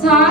Sorry.